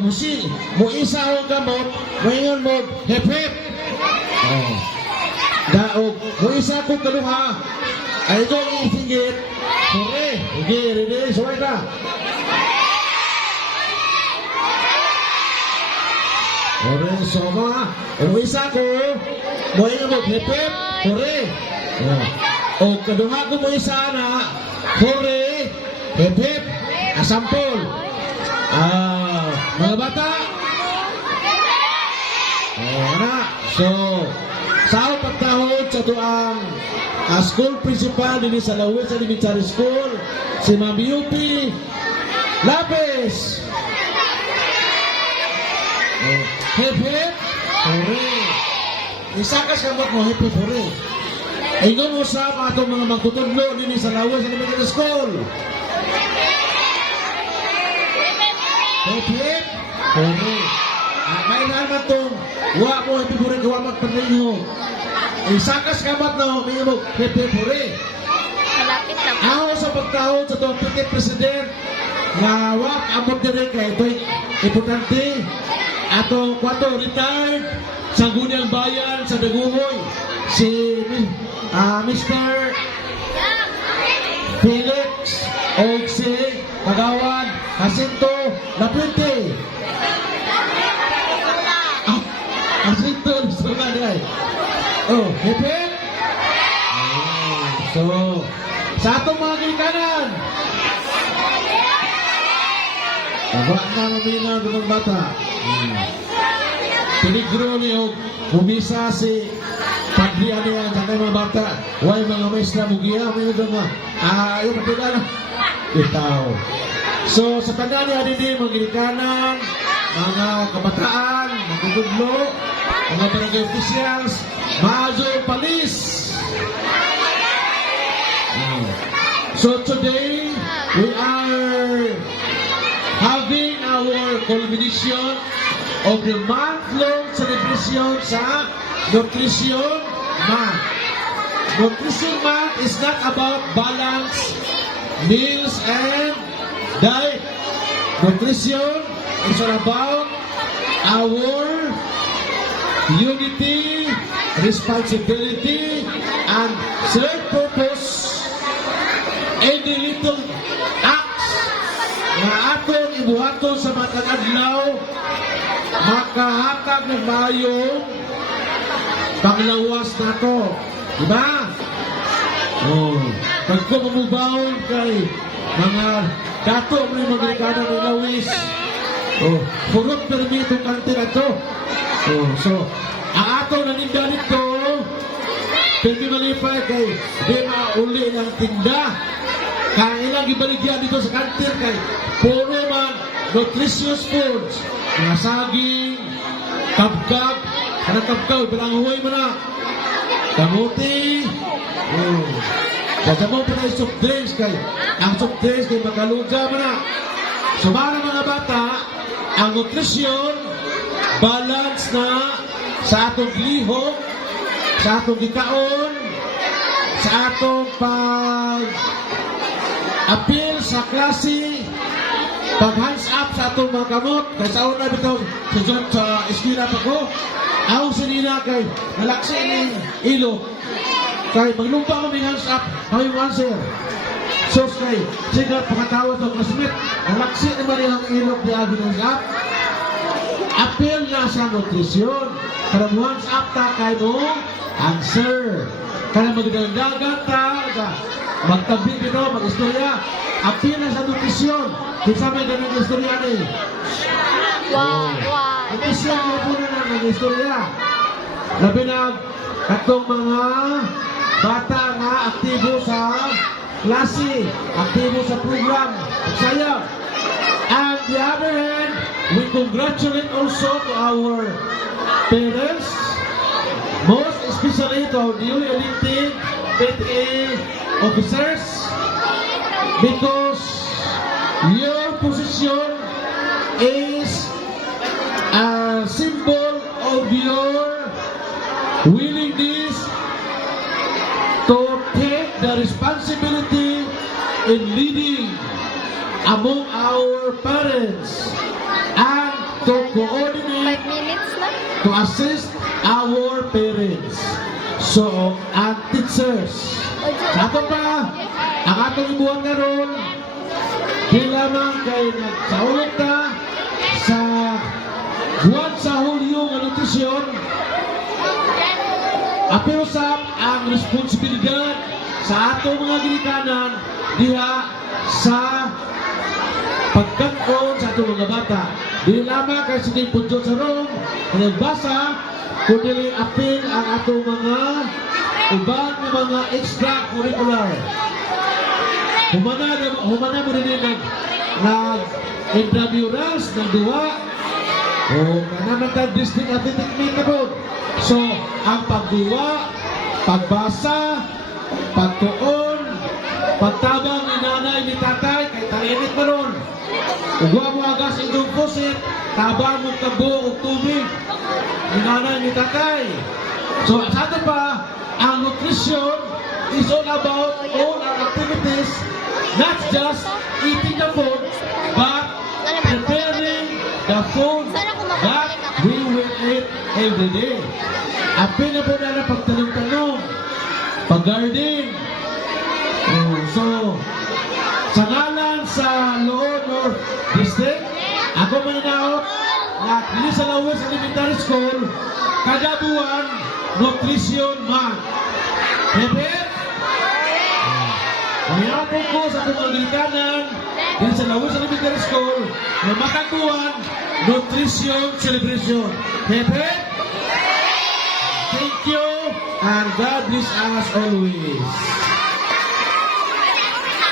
mo isa o gamot, ngayon mo, hep hep. Oh. Daog, mo isa ko kaluha, ay ito ang isingit, hore, okay, ready, suway na. Hore, soma, mo isa ko, mo ingon mo, hep hep, hore. O kaduha ko mo isa na, hore, hep hep, asampol. Mga bata, so, sa pagtahod sa tuang school principal din sa Lawis Elementary School, si Ma'am Yupi Lapis. Hip hip, hooray. Isa ka samot mo, hip hip, hooray. Ingon mo sa atong mga magtutudlo din sa Lawis Elementary School. Hip hip, hooray. May naman itong wa mo, hindi mo rin gawa magpanayo. Isakas kamat na may mo, hip hip hooray. Malapit na. Ako sa pagtahod sa itong Petit President, nga wak amot na rin kaya ito'y importante. Ato, kwato, retired sa Gunyang Bayan, sa Daguhoy, si Mr. Felix o si Kagawan Jacinto Lapuente. Jacinto Lapuente. Oh, hip hip. So, sa atong mga gilikanan, wala na maminaw ng bata. Peligro niyo, bumisa si pagdiyan niya sa mga bata. Huwag mga maestra mugiya, may ito nga. Ayaw na pila na. Itaw. So, sa tanda niya din, mga gilikanan, mga kabataan, mga gudlo, mga barangay officials, Mazo Palis. So today, we are having our culmination of the month-long celebration sa Nutrition Month. Nutrition Month is not about balanced meals and diet. Nutrition is all about our unity, responsibility, and shared purpose. Any little acts na atong ibuhaton sa mga adlaw makahatag ng mayong panglawas na to. Diba? Pag ko mamubawon kay mga dato may maglikana ng lawis, purot permito kante na to. So, ang atong naninda nito, pwede malipay kay di mauli ng tinda. Kaya ilang ibaligyan dito sa kantin kay puro man nutritious foods. Mga saging, kabkab, kanang kabkab, bilang huway mo na. Kamuti, Kaya mo pa na yung soft drinks kay ang soft drinks kay magaluga mo na. So mga bata, ang nutrisyon, balance na sa atong lihok, sa atong gikaon, sa atong appeal sa klase, pag hands up sa atong mga kamot, kaya sa una bitaw sa eskwela pa ko, ako sinina kay nalaksi ng ilo, kay maglumpa kami hands up, kami answer. So kay, sigar pakatawa sa klasmit, nalaksi naman yung ilog di agin hands up, appeal na sa nutrisyon, karang hands up ta kay mo, answer. Kaya magdagdagan ta, magtabi dito, mag-istorya. Apil na sa nutrisyon. Kisa may ganun istorya ni. Wow. Nutrisyon mo po na ng istorya. Labi na katong mga bata nga aktibo sa klase, aktibo sa program, sayaw. And the other hand, we congratulate also to our parents, most especially to our newly elected PTA officers, because your position is a symbol of your willingness to take the responsibility in leading among our parents and to coordinate, 5 minutes na. to assist our parents. So, and teachers. Sa ato pa, ang atong ibuhan karon, di lamang kay nagsaulog ta sa buwan sa Hulyo nga nutisyon, apil usab ang responsibilidad sa ato mga ginikanan diha sa pagkaon sa ato mga bata. Di lamang kay sige punto sa Rome, nagbasa, kundi apil ang ato mga ubang mga extracurricular. Humana mo rin nag-intramurals, nagduwa, o nanamatan district athletic meet na po. So, ang pagduwa, pagbasa, pagtuon, pagtabang ni nanay ni tatay, kay talinit pa ron. Ugwa mo agas inyong pusit, tabang mo tabo o tubig ni nanay ni tatay. So, sa atin pa, ang nutrition is all about all our activities, not just eating the food, but preparing the food that we will eat every day. Apil na po na pagtanong-tanong, pag-garden. So, sa ngalan sa Lord North District, ako mananaot na dili sa Lawes Elementary School, kada buwan, Nutrition Month. Prepare? Mayroon ko sa itong mga ginikanan din sa Lawes Elementary School na makakuhan Nutrition Celebration. Prepare? Thank you and God bless us always.